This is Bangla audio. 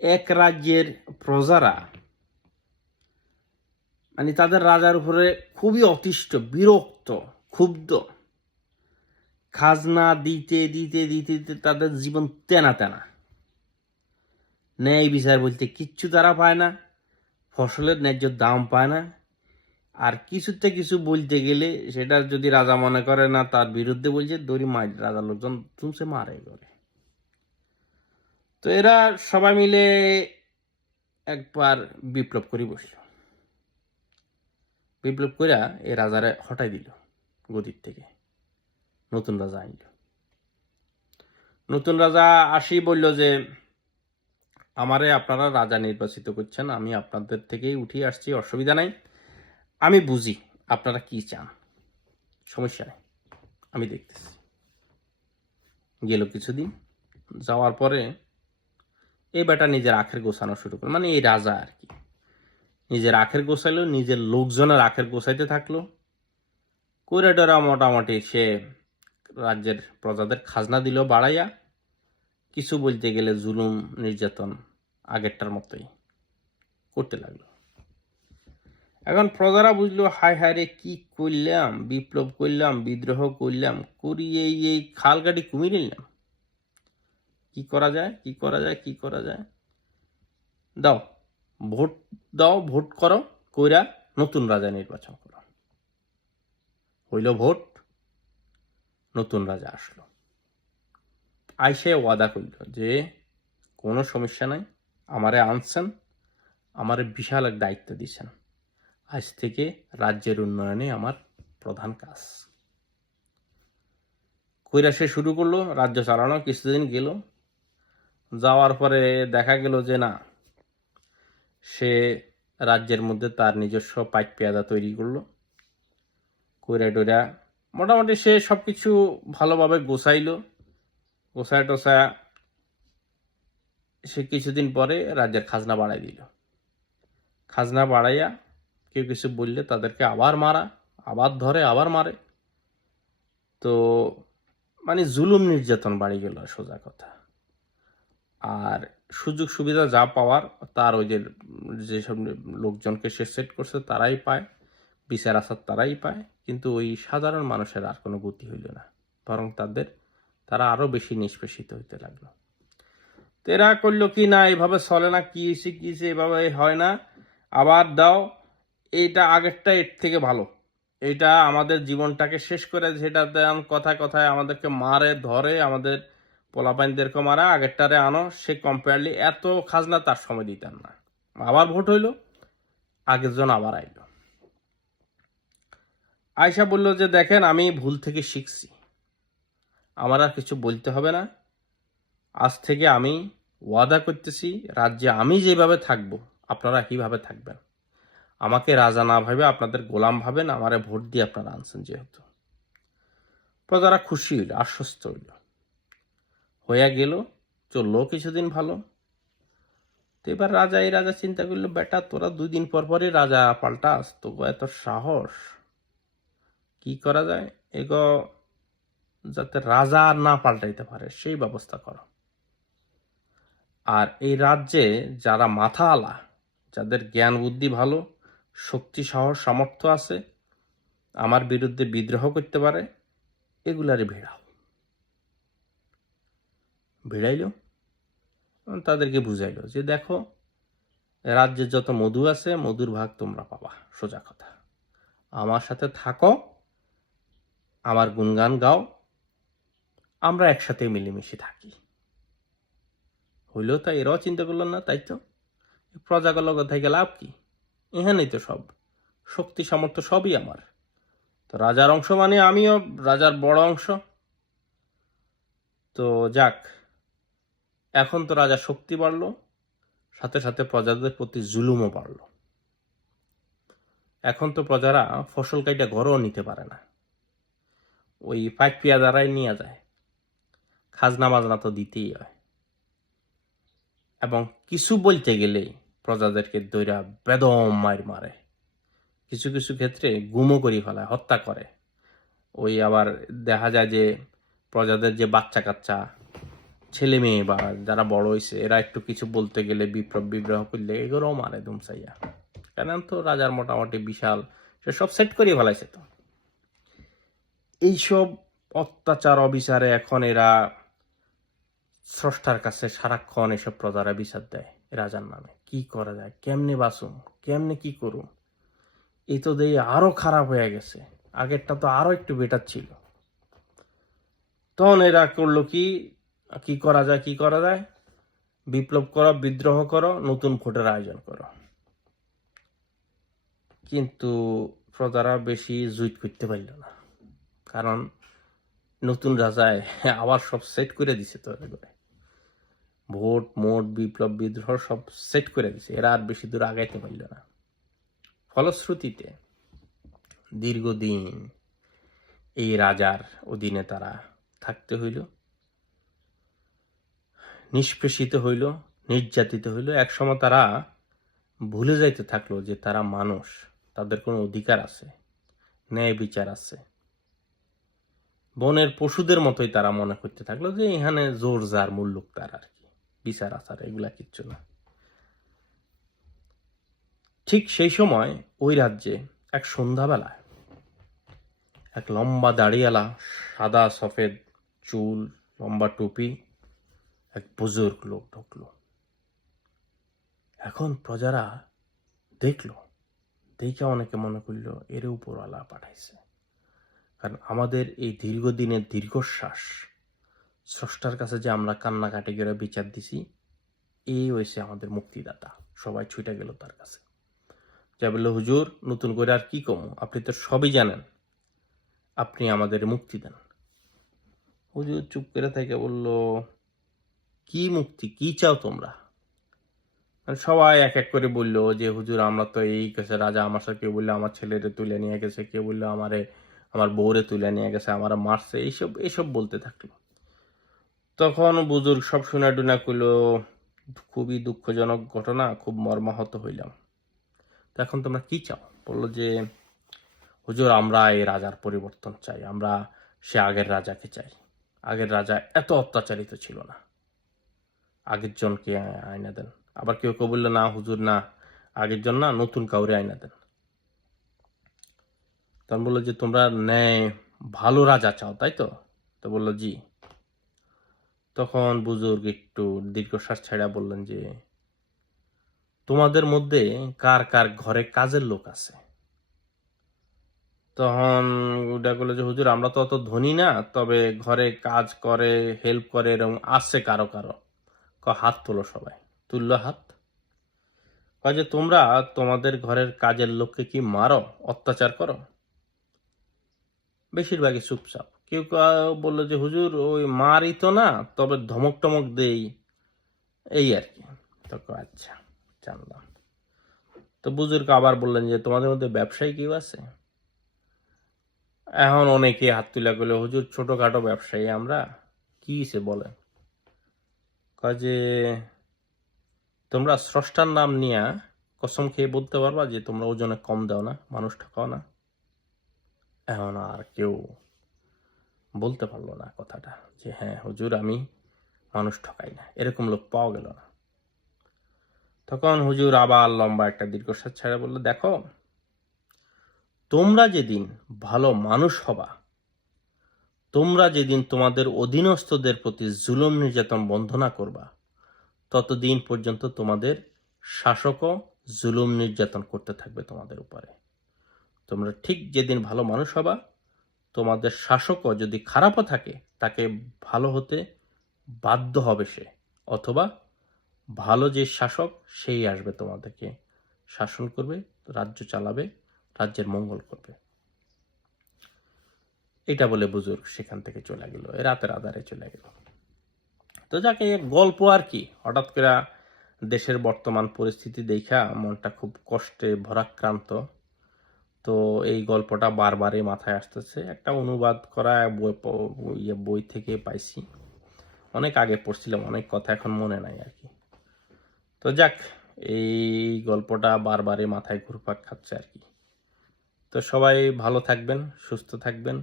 এক রাজ্যের প্রজারা মানে তাদের রাজার উপরে খুবই অতিষ্ঠ, বিরক্ত, ক্ষুব্ধ। খাজনা দিতে দিতে দিতে দিতে তাদের জীবন তেনা তেনা। ন্যায় বিচার বলতে কিচ্ছু তারা পায় না, ফসলের ন্যায্য দাম পায় না। আর কিছুতে কিছু বলতে গেলে সেটা যদি রাজা মনে করে না তার বিরুদ্ধে বলছে, দড়ি মার, রাজার লোকজন তুমছে মারে করে। তো এরা সবাই মিলে একবার বিপ্লব করে বসল। বিপ্লব কইরা এই রাজারে হটাই দিল গদির থেকে, নতুন রাজা আইল। নতুন রাজা আসি বলল যে, আমারে আপনারা রাজা নির্বাচিত করছেন, আমি আপনাদের থেকেই উঠে আসছি, অসুবিধা নাই, আমি বুঝি আপনারা কি চান, সমস্যা নেই, আমি দেখতেছি। গেল কিছুদিন, যাওয়ার পরে এই বেটা নিজের আখের গোছানো শুরু করলো, মানে এই রাজা আর কি নিজের আখের গোছাইলো, নিজের লোকজনের আখের গোছাইতে থাকলো। কইরাডরা মোটামুটি সে রাজ্যের প্রজাদের খাজনা দিল বাড়াইয়া। কিছু বলতে গেলে জুলুম নির্যাতন আগেরটার মতোই করতে লাগলো। এখন প্রজারা বুঝলো, হায় হায় রে, কি করলাম, বিপ্লব করলাম, বিদ্রোহ করলাম, করি এই খাল গাড়ি কুমির নিলাম, কি করা যায়, কি করা যায়, কি করা যায়। দাও ভোট, দাও ভোট করো, কইরা নতুন রাজা নির্বাচন করো। হইল ভোট, নতুন রাজা আসলো। আইসে ওয়াদা করল যে কোনো সমস্যা নাই, আমারে আনছেন, আমারে বিশাল এক দায়িত্ব দিচ্ছেন, আজ থেকে রাজ্যের উন্নয়নে আমার প্রধান কাজ। কইরা সে শুরু করলো রাজ্য চালানো। কিছুদিন গেল, যাওয়ার পরে দেখা গেল যে না, সে রাজ্যের মধ্যে তার নিজস্ব পাইক পেয়াদা তৈরি করলো। কইরা টইরা মোটামুটি সে সবকিছু ভালোভাবে গোছাইলো, গোছায় টোছায়া সে কিছুদিন পরে রাজ্যের খাজনা বাড়াই দিল। খাজনা বাড়াইয়া কেউ কিছু বললে তাদেরকে আবার মারা, আবার ধরে, আবার মারে। তো মানে জুলুম নির্যাতন বাড়ি গেল সোজা কথা। আর সুযোগ সুবিধা যা পাওয়ার তার ওই যেসব লোকজনকে সে সেট করছে তারাই পায়, বিচার আসার তারাই পায়, কিন্তু ওই সাধারণ মানুষের আর কোনো গতি হইল না, বরং তারা আরো বেশি নিষ্পেষিত হইতে লাগলো। এরা করলো কি, না এভাবে চলে না, কি হয়েছে, এভাবে হয় না, আবার দাও, এইটা আগেরটা এর থেকে ভালো, এইটা আমাদের জীবনটাকে শেষ করে, সেটা দেন কথায় কথায় আমাদেরকে মারে ধরে, আমাদের পোলাপাইনদেরকে মারা, আগেরটারে আনো। সে কম্পেয়ারলি এত খাজনা তার সময় দিতেন না। আবার ভোট হইল, আগের জন আবার আইল। আয়সা বলল যে, দেখেন আমি ভুল থেকে শিখছি, আমার আর কিছু বলতে হবে না, আজ থেকে আমি ওয়াদা করতেছি, রাজ্যে আমি যেভাবে থাকবো আপনারা কিভাবে থাকবেন, আমাকে রাজা না ভাবে আপনাদের গোলাম ভাবেন, আমারে ভোট দিয়ে আপনারা আনছেন যেহেতু। প্রজারা খুশি হইল, আশ্বস্ত হইল, হইয়া গেল, চললো কিছুদিন ভালো। তো এবার রাজা চিন্তা করলো, বেটা তোরা 2 দিন পর পরই রাজা পাল্টাস, তো এত সাহস, কি করা যায়, এগো যাতে রাজা আর না পাল্টাইতে পারে সেই ব্যবস্থা করো। আর এই রাজ্যে যারা মাথা আলা, যাদের জ্ঞান বুদ্ধি ভালো, শক্তি সাহস সামর্থ্য আছে, আমার বিরুদ্ধে বিদ্রোহ করতে পারে, এগুলারে ভিড়াইল। তাদেরকে বুঝাইল যে, দেখো রাজ্যের যত মধু আছে, মধুর ভাগ তোমরা পাবা, সোজা কথা, আমার সাথে থাকো, আমার গুণগান গাও, আমরা একসাথে মিলেমিশে থাকি। হইল তাই, এরাও চিন্তা করলেন না, তাই তো প্রজাগুলো থেকে লাভ কি, এখানেই তো সব শক্তি সামর্থ্য সবই আমার, তো রাজার অংশ মানে আমিও রাজার বড় অংশ। তো যাক, এখন তো রাজার শক্তি বাড়লো, সাথে সাথে প্রজাদের প্রতি জুলুমও বাড়লো। এখন তো প্রজারা ফসল কাইটা ঘরেও নিতে পারে না, ওই পাইক পেয়াদারাই নিয়ে যায়, খাজনা মাজনা তো দিতেই হয়। এবং কিছু বলতে গেলেই প্রজাদেরকে দৈরা বেদম মারে, কিছু কিছু ক্ষেত্রে গুমও করি ফেলায়, হত্যা করে। ওই আবার দেখা যায় যে প্রজাদের যে বাচ্চা কাচ্চা ছেলে মেয়ে বা যারা বড় হয়েছে এরা একটু কিছু বলতে গেলে বিপ্লব বিগ্রহ করলে এগুলোও মারে দুমসাইয়া। কারণ তো রাজার মোটামুটি বিশাল সে সব সেট করিয়ে ফেলাইছে। তো এইসব অত্যাচার অবিচারে এখন এরা স্রষ্টার কাছে সারাক্ষণ এসব প্রজারা বিচার দেয় রাজার নামে। কি করা যায়, কেমনে বাঁচুম, কেমনে কি করুম, এই তো দিয়ে আরো খারাপ হয়ে গেছে, আগেরটা তো আরো একটু বেটার ছিল। তখন এরা করলো কি, কি করা যায়, কি করা যায়, বিপ্লব করো, বিদ্রোহ করো, নতুন ভোটের আয়োজন করো। কিন্তু প্রজারা বেশি জুইট করতে পারল না, কারণ নতুন রাজায় আবার সব সেট করে দিছে। তো ভোট মোট বিপ্লব বিদ্রোহ সব সেট করে দিছে, এরা আর বেশি দূর আগাইতে পারল না। ফলশ্রুতিতে দীর্ঘদিন এই রাজার অধীনে তারা থাকতে হইল, নিষ্পেষিত হইল, নির্যাতিত হইল। একসময় তারা ভুলে যাইতে থাকলো যে তারা মানুষ, তাদের কোনো অধিকার আছে, ন্যায় বিচার আছে। বনের পশুদের মতোই তারা মনে করতে থাকলো যে এখানে জোর যার মূল্যক তার, আর কি বিচার আচার এগুলা কিচ্ছু না। ঠিক সেই সময় ওই রাজ্যে এক সন্ধ্যাবেলায় এক লম্বা দাড়িওয়ালা, সাদা সফেদ চুল, লম্বা টুপি এক বুজুর্গ লোক ঢুকলো। এখন প্রজারা দেখলো, দেখে অনেকে মনে করলো এর উপরওয়ালা পাঠাইছে। কারণ আমাদের এই দীর্ঘদিনের দীর্ঘশ্বাস, স্রষ্টার কাছে যে আমরা কান্নাকাটি করে বিচার দিছি, এই হয়েছে আমাদের মুক্তিদাতা। সবাই ছুটে গেল তার কাছে, যা বললো হুজুর নতুন করে আর কি কমু, আপনি তো সবই জানেন, আপনি আমাদের মুক্তি দেন। হুজুর চুপ করে থেকে বলল, কি মুক্তি, কি চাও তোমরা? সবাই এক এক করে বললো যে হুজুর আমরা তো এই কাছে রাজা আমার সাথে, কেউ বললো আমার ছেলেরে তুলে নিয়ে গেছে, কেউ বললো আমার বউরে তুলে নিয়ে গেছে, আমার মারছে, এইসব এইসব বলতে থাকলো। তখন বুজুর্গ সব শুনা টুনা করলো, খুবই দুঃখজনক ঘটনা, খুব মর্মাহত হইলাম। তো এখন তোমরা কি চাও? বললো যে হুজুর আমরা এই রাজার পরিবর্তন চাই, আমরা সে আগের রাজাকে চাই। আগের রাজা এত অত্যাচারিত ছিল না, আগের জনকে আয়না দেন। আবার কেউ কেউ বললো না হুজুর না, আগের জন না, নতুন কাউরে আয়না দেন। তখন বললো যে তোমরা ন্যায় ভালো রাজা চাও তাই তো? তো বললো জি। তখন বুজুর্গ একটু দীর্ঘশ্বাস ছেড়া বললেন যে তোমাদের মধ্যে কার কার ঘরে কাজের লোক আছে? তখন ওটা বললো যে হুজুর আমরা তো অত ধনী না, তবে ঘরে কাজ করে, হেল্প করে, এরকম আছে কারো কারো। হাত তোলো, সবাই তুললো হাত। কয় যে তোমরা তোমাদের ঘরের কাজের লোককে কি মারো, অত্যাচার করো? বেশিরভাগই চুপচাপ। কেউ কেউ বললো যে হুজুর ওই মারি তো না, তবে ধমক টমক দেই, এই আর কি। তো আচ্ছা জানলাম। তো বুজুর্গ আবার বললেন যে তোমাদের মধ্যে ব্যবসায়ী কেউ আছে? এখন অনেকে হাত তুলে গেলো, হুজুর ছোটখাটো ব্যবসায়ী আমরা। কি হয়েছে বলেন? কয় যে তোমরা স্রষ্টার নাম নিয়ে কসম খেয়ে বলতে পারবা যে তোমরা ওজনে কম দাও না, মানুষ ঠকাও না? এখন আর কেউ বলতে পারলো না কথাটা যে হ্যাঁ হুজুর আমি মানুষ ঠকাই না, এরকম লোক পাওয়া গেল না। তখন হুজুর আবার লম্বা একটা দীর্ঘশ্বাস ছেড়ে বললো, দেখো তোমরা যেদিন ভালো মানুষ হবা, তোমরা যেদিন তোমাদের অধীনস্থদের প্রতি জুলুম নির্যাতন বন্ধ না করবা, ততদিন পর্যন্ত তোমাদের শাসকও জুলুম নির্যাতন করতে থাকবে তোমাদের উপরে। তোমরা ঠিক যেদিন ভালো মানুষ হবা, তোমাদের শাসকও যদি খারাপও থাকে, তাকে ভালো হতে বাধ্য হবে সে, অথবা ভালো যে শাসক সেই আসবে তোমাদেরকে শাসন করবে, রাজ্য চালাবে, রাজ্যের মঙ্গল করবে। এটা বলে বুজুর্গ সেখান থেকে চলে গেল, রাতের আধারে চলে গেল। তো যাকে গল্প আর কি, হঠাৎ করে দেশের বর্তমান পরিস্থিতি দেখা মনটা খুব কষ্টে ভরাক্রান্ত। তো এই গল্পটা বারবারই মাথায় আসতেছে। একটা অনুবাদ করা বই থেকে পাইছি, অনেক আগে পড়ছিলাম, অনেক কথা এখন মনে নাই আর কি। তো যাক, এই গল্পটা বারবারই মাথায় ঘুরপাক খাচ্ছে আর কি। তো সবাই ভালো থাকবেন, সুস্থ থাকবেন।